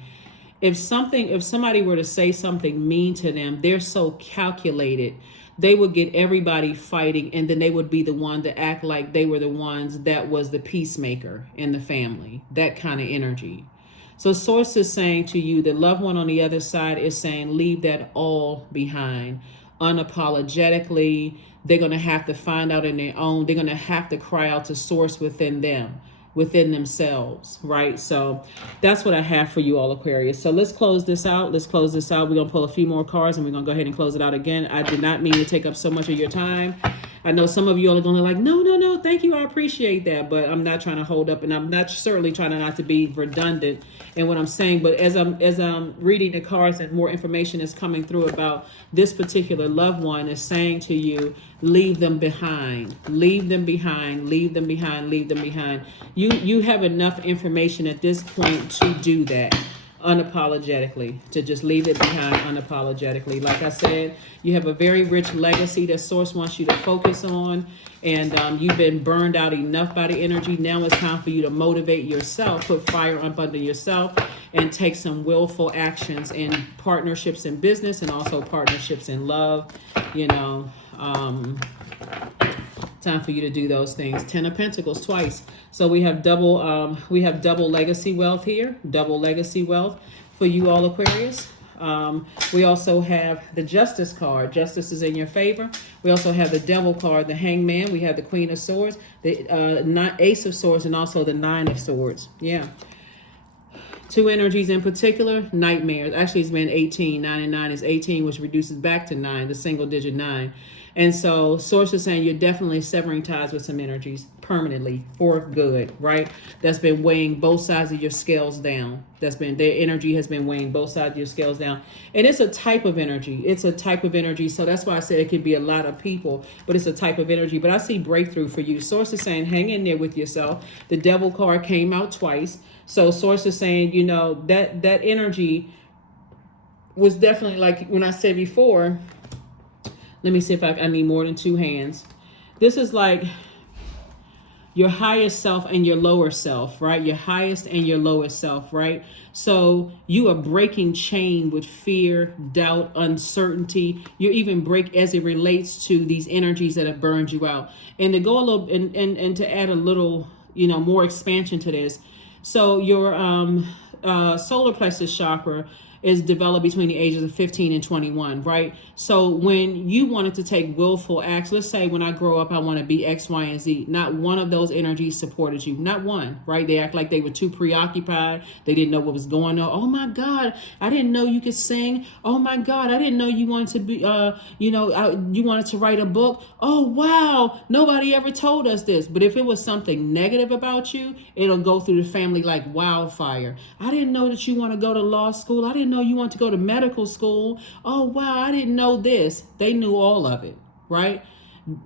if somebody were to say something mean to them, they're so calculated, they would get everybody fighting, and then they would be the one to act like they were the ones that was the peacemaker in the family, that kind of energy. So source is saying to you, the loved one on the other side is saying, leave that all behind, unapologetically. They're going to have to find out in their own, they're going to have to cry out to source within them, within themselves, right? So that's what I have for you all, Aquarius. So let's close this out. We're going to pull a few more cards, and we're going to go ahead and close it out again. I did not mean to take up so much of your time. I know some of you all are going to be like, no, thank you. I appreciate that. But I'm not trying to hold up, and I'm not certainly trying not to be redundant in what I'm saying. But as I'm reading the cards and more information is coming through about this particular loved one, is saying to you, leave them behind, leave them behind, leave them behind, leave them behind. You have enough information at this point to do that unapologetically, to just leave it behind unapologetically. Like I said, you have a very rich legacy that source wants you to focus on, and you've been burned out enough by the energy. Now it's time for you to motivate yourself, put fire up under yourself, and take some willful actions in partnerships in business and also partnerships in love. Time for you to do those things. 10 of Pentacles twice. So we have double legacy wealth here. Double legacy wealth for you all, Aquarius. We also have the Justice card. Justice is in your favor. We also have the Devil card, the Hangman. We have the Queen of Swords, the Ace of Swords, and also the Nine of Swords. Yeah. Two energies in particular, nightmares. Actually, it's been 18. 9 and 9 is 18, which reduces back to 9, the single digit 9. And so source is saying you're definitely severing ties with some energies permanently for good, right? That's been weighing both sides of your scales down. Their energy has been weighing both sides of your scales down. And it's a type of energy. It's a type of energy. So that's why I said it could be a lot of people, but it's a type of energy. But I see breakthrough for you. Source is saying hang in there with yourself. The Devil card came out twice. So source is saying, that energy was definitely, like when I said before, let me see if I need more than two hands. This is like your highest self and your lower self, right? Your highest and your lowest self, right? So you are breaking chain with fear, doubt, uncertainty. You even break as it relates to these energies that have burned you out. And to go a little, and to add a little, more expansion to this. So your solar plexus chakra is developed between the ages of 15 and 21, right? So when you wanted to take willful acts, let's say when I grow up, I want to be X, Y, and Z. Not one of those energies supported you. Not one, right? They act like they were too preoccupied. They didn't know what was going on. Oh my God, I didn't know you could sing. Oh my God, I didn't know you wanted to be, you wanted to write a book. Oh wow, nobody ever told us this. But if it was something negative about you, it'll go through the family like wildfire. I didn't know that you want to go to law school. I didn't know you want to go to medical school. Oh wow, I didn't know this. They knew all of it, right?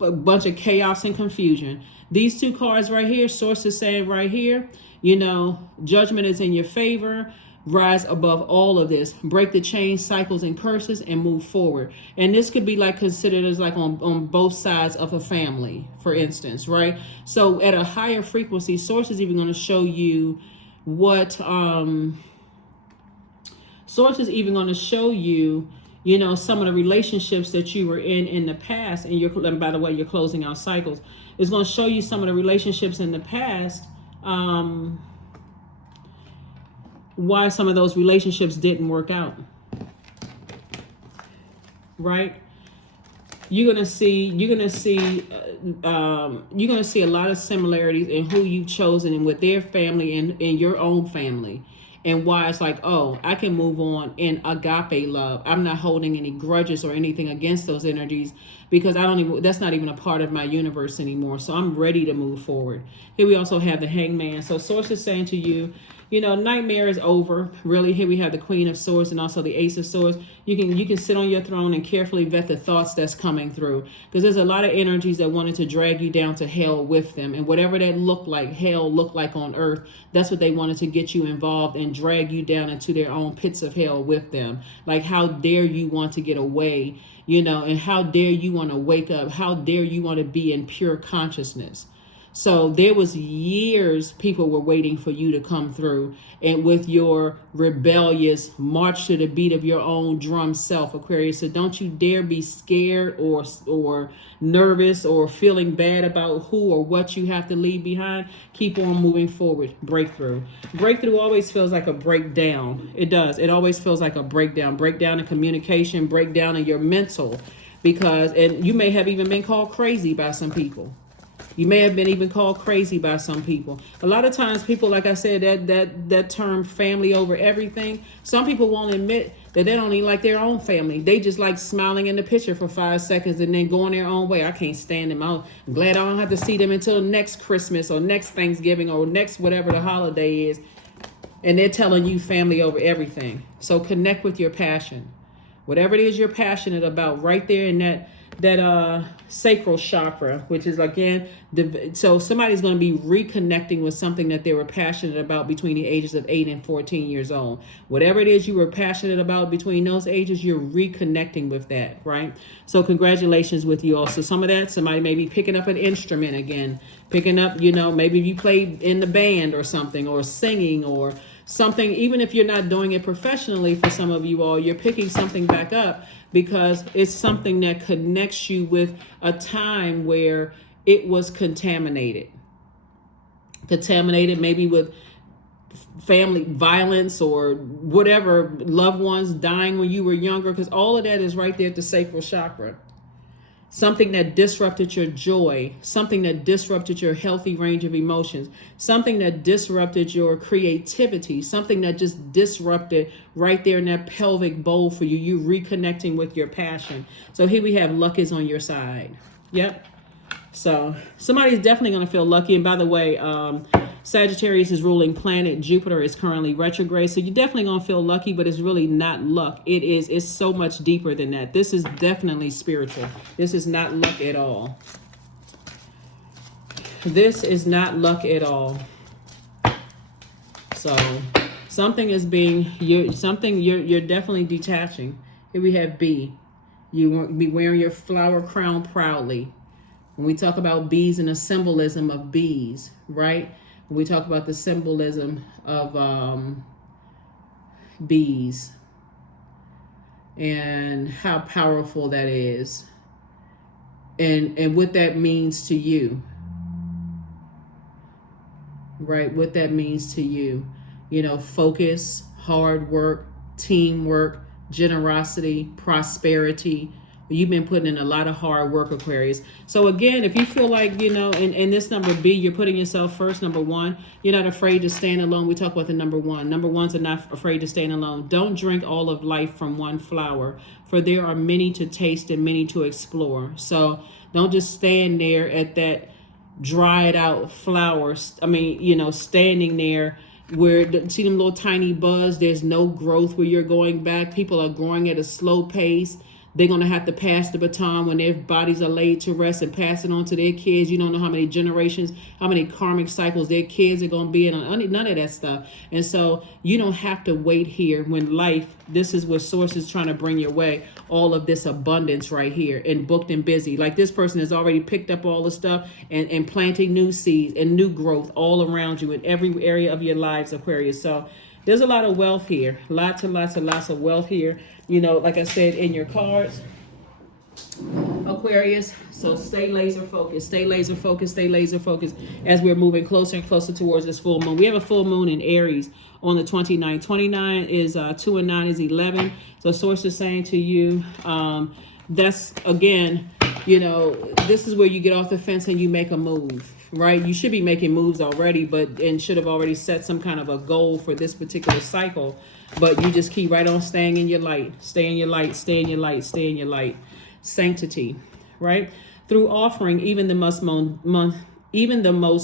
A bunch of chaos and confusion. These two cards right here, source is saying right here, judgment is in your favor. Rise above all of this, break the chains, cycles, and curses, and move forward. And this could be like considered as like on both sides of a family, for instance, right? So at a higher frequency, source is even going to show you what source is even going to show you, some of the relationships that you were in the past. And by the way, you're closing out cycles. It's going to show you some of the relationships in the past why some of those relationships didn't work out, right? You're gonna see a lot of similarities in who you've chosen and with their family and in your own family, and why it's like, oh, I can move on in agape love. I'm not holding any grudges or anything against those energies, because that's not even a part of my universe anymore. So I'm ready to move forward. Here we also have the Hangman. So Source is saying to you, nightmare is over. Really, here we have the Queen of Swords and also the Ace of Swords. You can sit on your throne and carefully vet the thoughts that's coming through, because there's a lot of energies that wanted to drag you down to hell with them, and whatever that hell looked like on earth, that's what they wanted to get you involved and drag you down into their own pits of hell with them. Like, how dare you want to get away, and how dare you want to wake up? How dare you want to be in pure consciousness? So there was years people were waiting for you to come through, and with your rebellious march to the beat of your own drum self, Aquarius. So don't you dare be scared or nervous or feeling bad about who or what you have to leave behind. Keep on moving forward. Breakthrough. Breakthrough always feels like a breakdown. It does. It always feels like a breakdown. Breakdown in communication, breakdown in your mental, and you may have even been called crazy by some people. You may have been even called crazy by some people. A lot of times people, like I said, that term family over everything, some people won't admit that they don't even like their own family. They just like smiling in the picture for 5 seconds and then going their own way. I can't stand them. I'm glad I don't have to see them until next Christmas or next Thanksgiving or next whatever the holiday is. And they're telling you family over everything. So connect with your passion. Whatever it is you're passionate about, right there in that sacral chakra, which is, again, so somebody's going to be reconnecting with something that they were passionate about between the ages of 8 and 14 years old. Whatever it is you were passionate about between those ages, you're reconnecting with that, right? So congratulations with you all. So some of that, somebody may be picking up an instrument again, picking up, maybe you played in the band or something, or singing or something. Even if you're not doing it professionally, for some of you all, you're picking something back up because it's something that connects you with a time where it was contaminated maybe with family violence or whatever, loved ones dying when you were younger, because all of that is right there at the sacral chakra. Something that disrupted your joy, something that disrupted your healthy range of emotions, something that disrupted your creativity, something that just disrupted right there in that pelvic bowl for you. You reconnecting with your passion. So here we have luck is on your side. Yep. So somebody's definitely going to feel lucky. And by the way, Sagittarius' ruling planet, Jupiter, is currently retrograde. So you're definitely going to feel lucky, but it's really not luck. It's so much deeper than that. This is definitely spiritual. This is not luck at all. This is not luck at all. So something is you're definitely detaching. Here we have B. You won't be wearing your flower crown proudly. When we talk about bees and the symbolism of bees, right? When we talk about the symbolism of bees and how powerful that is, and what that means to you, right? What that means to you, focus, hard work, teamwork, generosity, prosperity. You've been putting in a lot of hard work, Aquarius. So again, if you feel like, in this number B, you're putting yourself first, number one, you're not afraid to stand alone. We talk about the number one. Number ones are not afraid to stand alone. Don't drink all of life from one flower, for there are many to taste and many to explore. So don't just stand there at that dried out flower. Standing there where, see them little tiny buds, there's no growth where you're going back. People are growing at a slow pace. They're going to have to pass the baton when their bodies are laid to rest and pass it on to their kids. You don't know how many generations, how many karmic cycles their kids are going to be in. None of that stuff. And so you don't have to wait here when life, this is what Source is trying to bring your way. All of this abundance right here, and booked and busy. Like this person has already picked up all the stuff and planting new seeds and new growth all around you in every area of your lives, Aquarius. So there's a lot of wealth here. Lots and lots and lots of wealth here. Like I said in your cards, Aquarius. So stay laser focused, stay laser focused, stay laser focused as we're moving closer and closer towards this full moon. We have a full moon in Aries on the 29th. 29 is 2 and 9 is 11. So source is saying to you, that's again, you know, this is where you get off the fence and you make a move, right? You should be making moves already, and should have already set some kind of a goal for this particular cycle. But you just keep right on staying in your light, stay in your light, stay in your light, stay in your light. Sanctity, right? Through offering, even the most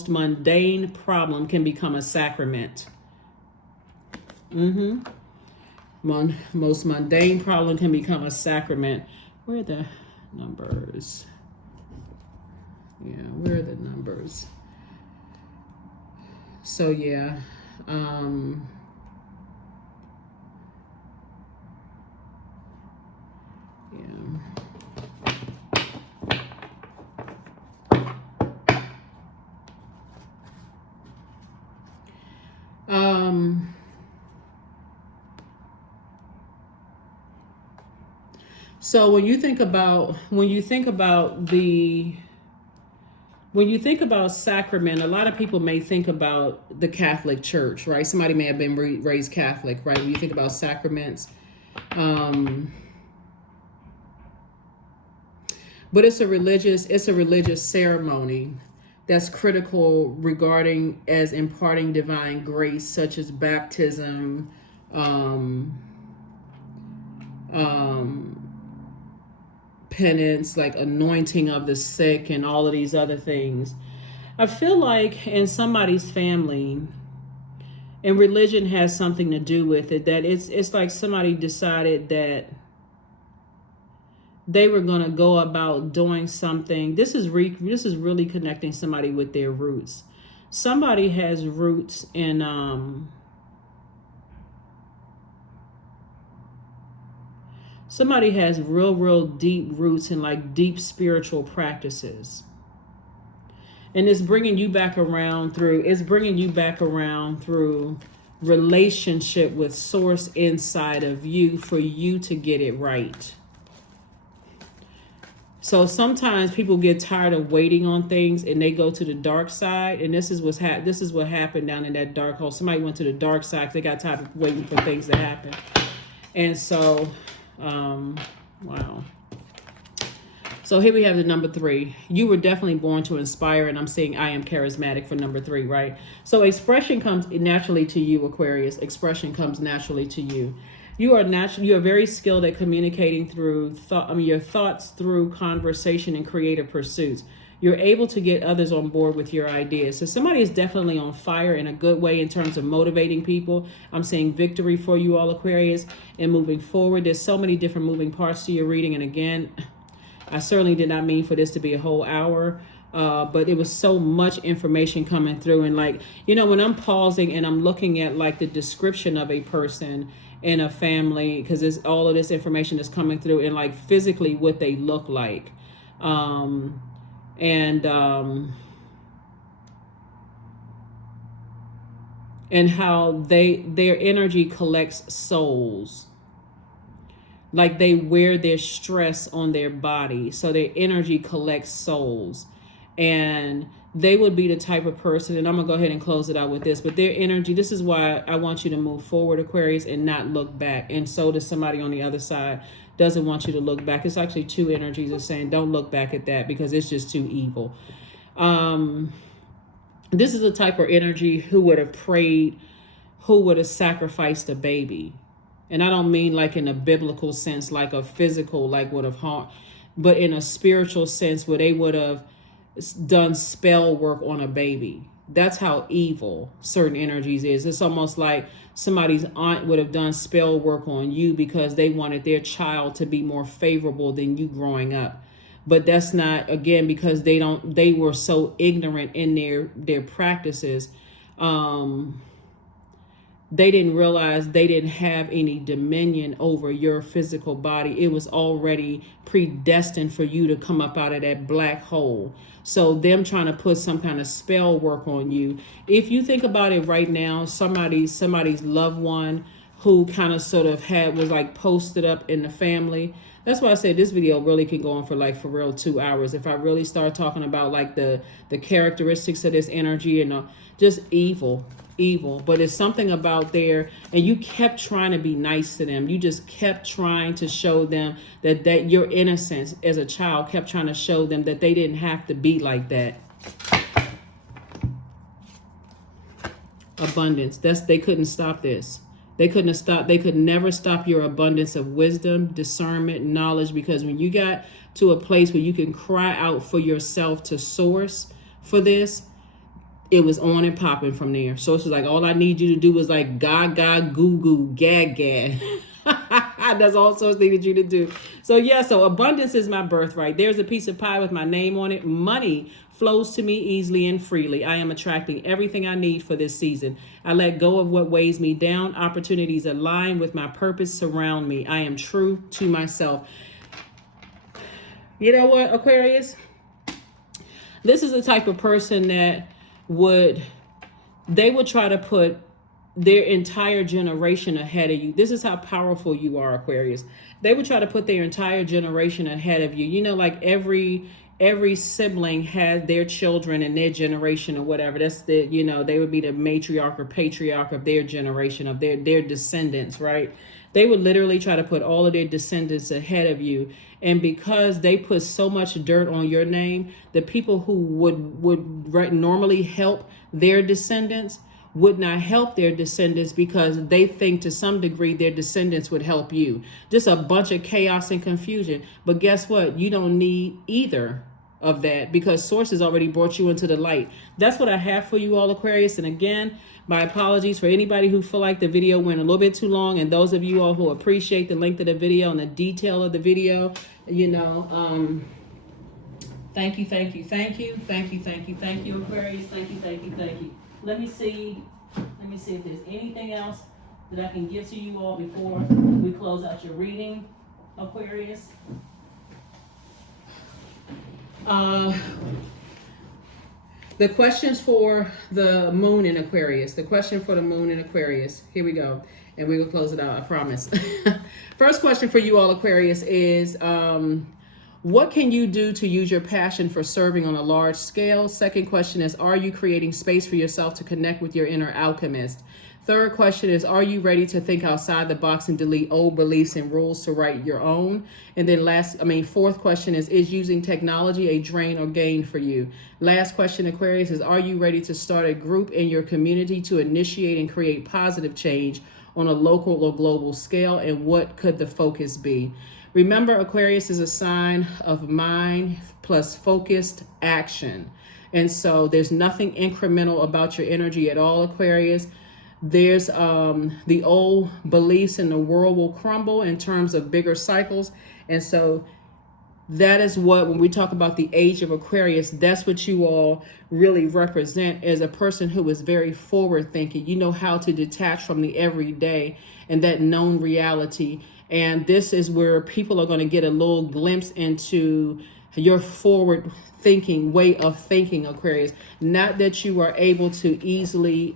mundane problem can become a sacrament. Most mundane problem can become a sacrament. Where are the numbers? Yeah, where are the numbers? So yeah, so when you think about sacrament, a lot of people may think about the Catholic Church, right? Somebody may have been raised Catholic, right? When you think about sacraments, but it's a religious ceremony that's critical regarding as imparting divine grace, such as baptism, penance, like anointing of the sick and all of these other things. I feel like in somebody's family, and religion has something to do with it, that it's like somebody decided that they were going to go about doing something. This is really connecting somebody with their roots. Somebody has roots in somebody has real deep roots in like deep spiritual practices. And it's bringing you back around through relationship with source inside of you for you to get it right. So sometimes people get tired of waiting on things and they go to the dark side. And this is what happened down in that dark hole. Somebody went to the dark side because they got tired of waiting for things to happen. And so, wow. So here we have the number 3. You were definitely born to inspire, and I'm saying I am charismatic for number 3, right? So expression comes naturally to you, Aquarius. Expression comes naturally to you. You are very skilled at communicating through your thoughts through conversation and creative pursuits. You're able to get others on board with your ideas. So somebody is definitely on fire in a good way in terms of motivating people. I'm saying victory for you all, Aquarius, and moving forward. There's so many different moving parts to your reading. And again, I certainly did not mean for this to be a whole hour. But it was so much information coming through. And like, you know, when I'm pausing and I'm looking at like the description of a person in a family, because there's all of this information that's coming through and like physically what they look like. And how their energy collects souls. Like they wear their stress on their body. So their energy collects souls. And they would be the type of person, and I'm going to go ahead and close it out with this, but their energy, this is why I want you to move forward, Aquarius, and not look back. And so does somebody on the other side doesn't want you to look back. It's actually two energies of saying, don't look back at that because it's just too evil. This is the type of energy who would have prayed, who would have sacrificed a baby. And I don't mean like in a biblical sense, like a physical, like would have harmed, but in a spiritual sense where they would have done spell work on a baby. That's how evil certain energies is. It's almost like somebody's aunt would have done spell work on you because they wanted their child to be more favorable than you growing up. But that's not, again, because they were so ignorant in their practices. They didn't realize they didn't have any dominion over your physical body. It was already predestined for you to come up out of that black hole. So them trying to put some kind of spell work on you. If you think about it right now, somebody's loved one who kind of sort of was like posted up in the family. That's why I said this video really can go on for like for real 2 hours. If I really start talking about like the characteristics of this energy and just evil. But it's something about there, and you kept trying to be nice to them. You just kept trying to show them that your innocence as a child, kept trying to show them that they didn't have to be like that. Abundance. They couldn't stop this. They could never stop your abundance of wisdom, discernment, knowledge, because when you got to a place where you can cry out for yourself to source for this, it was on and popping from there. So it's like, all I need you to do is like gaga, goo goo, gag gag. That's all sorts they need you to do. So yeah, so abundance is my birthright. There's a piece of pie with my name on it. Money flows to me easily and freely. I am attracting everything I need for this season. I let go of what weighs me down. Opportunities align with my purpose surround me. I am true to myself. You know what, Aquarius? This is the type of person that would try to put their entire generation ahead of you. This is how powerful you are, Aquarius. They would try to put their entire generation ahead of you. You know, like every sibling had their children and their generation or whatever. That's they would be the matriarch or patriarch of their generation, of their descendants, right? They would literally try to put all of their descendants ahead of you. And because they put so much dirt on your name, the people who would normally help their descendants would not help their descendants because they think to some degree their descendants would help you. Just a bunch of chaos and confusion. But guess what? You don't need either of that because source has already brought you into the light. That's what I have for you all, Aquarius. And again, my apologies for anybody who feel like the video went a little bit too long, and those of you all who appreciate the length of the video and the detail of the video, thank you, Aquarius. Thank you. Let me see if there's anything else that I can give to you all before we close out your reading, Aquarius. The questions for the moon in Aquarius. Here we go. And we will close it out, I promise. First question for you all, Aquarius, is what can you do to use your passion for serving on a large scale? Second question is, are you creating space for yourself to connect with your inner alchemist? Third question is, are you ready to think outside the box and delete old beliefs and rules to write your own? And then fourth question is using technology a drain or gain for you? Last question, Aquarius, is, are you ready to start a group in your community to initiate and create positive change on a local or global scale? And what could the focus be? Remember, Aquarius is a sign of mind plus focused action. And so there's nothing incremental about your energy at all, Aquarius. There's the old beliefs in the world will crumble in terms of bigger cycles. And so that is what, when we talk about the age of Aquarius, that's what you all really represent as a person who is very forward thinking. You know how to detach from the everyday and that known reality. And this is where people are going to get a little glimpse into your forward thinking way of thinking, Aquarius. Not that you are able to easily,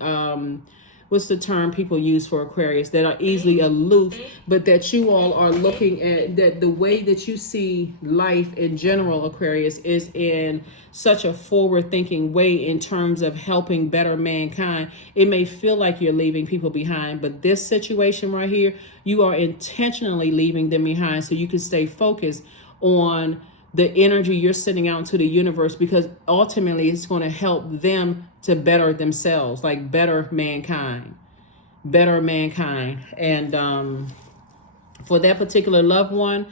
what's the term people use for Aquarius, that are easily aloof, but that you all are looking at that the way that you see life in general, Aquarius, is in such a forward thinking way in terms of helping better mankind. It may feel like you're leaving people behind, but this situation right here, you are intentionally leaving them behind so you can stay focused on the energy you're sending out into the universe, because ultimately it's going to help them to better themselves, like better mankind. And for that particular loved one,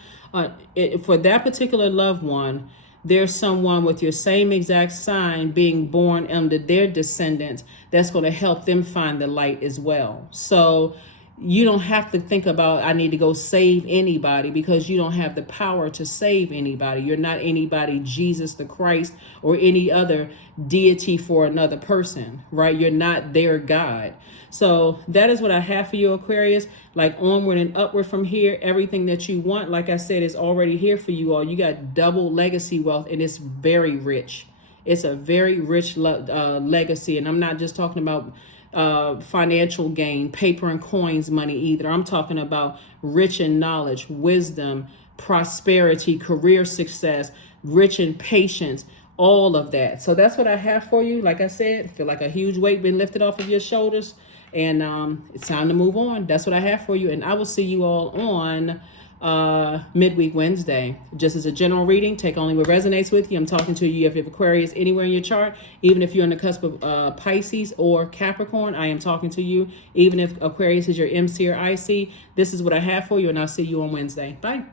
there's someone with your same exact sign being born under their descendants that's going to help them find the light as well. So you don't have to think about, I need to go save anybody, because you don't have the power to save anybody. You're not anybody, Jesus the Christ, or any other deity for another person, right? You're not their God. So that is what I have for you, Aquarius. Like onward and upward from here, everything that you want, like I said, is already here for you all. You got double legacy wealth, and it's very rich. It's a very rich legacy. And I'm not just talking about financial gain, paper and coins money either. I'm talking about rich in knowledge, wisdom, prosperity, career success, rich in patience, all of that. So that's what I have for you. Like I said, feel like a huge weight been lifted off of your shoulders, and it's time to move on. That's what I have for you, and I will see you all on midweek Wednesday. Just as a general reading, take only what resonates with you. I'm talking to you if you have Aquarius anywhere in your chart, even if you're on the cusp of Pisces or Capricorn. I am talking to you, even if Aquarius is your MC or IC. This is what I have for you, and I'll see you on Wednesday. Bye.